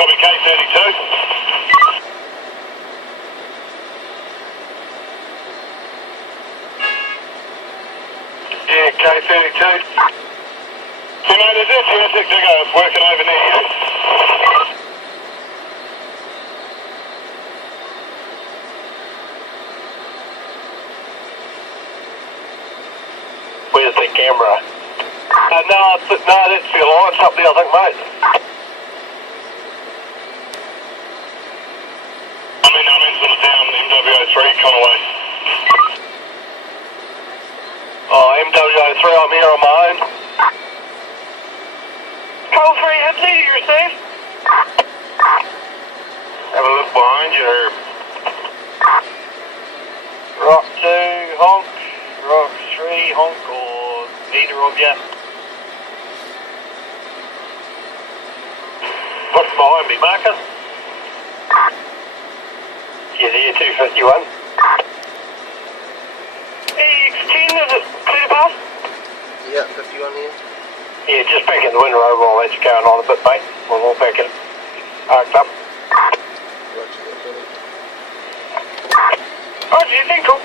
Copy K32. Yeah, K32. So mate, there's SES Exegos working over near you. Where's the camera? No, that's the alliance up there, I think, mate. I'm in sort of down MWO3 kind of way. Oh, MWO3, I'm here on my own. Call 3 Hipsy, you receive? Have a look behind you, Herb. Rock 2, honk. Rock 3, honk, or either of you. What's behind me, Marcus? Yeah, there, 251. EX10, is it clear to pass? Yeah, 51 here. Yeah, just back in the window over while that's going on a bit, mate. We're all back in. Parked up. Roger that, buddy. Roger, you think, cool.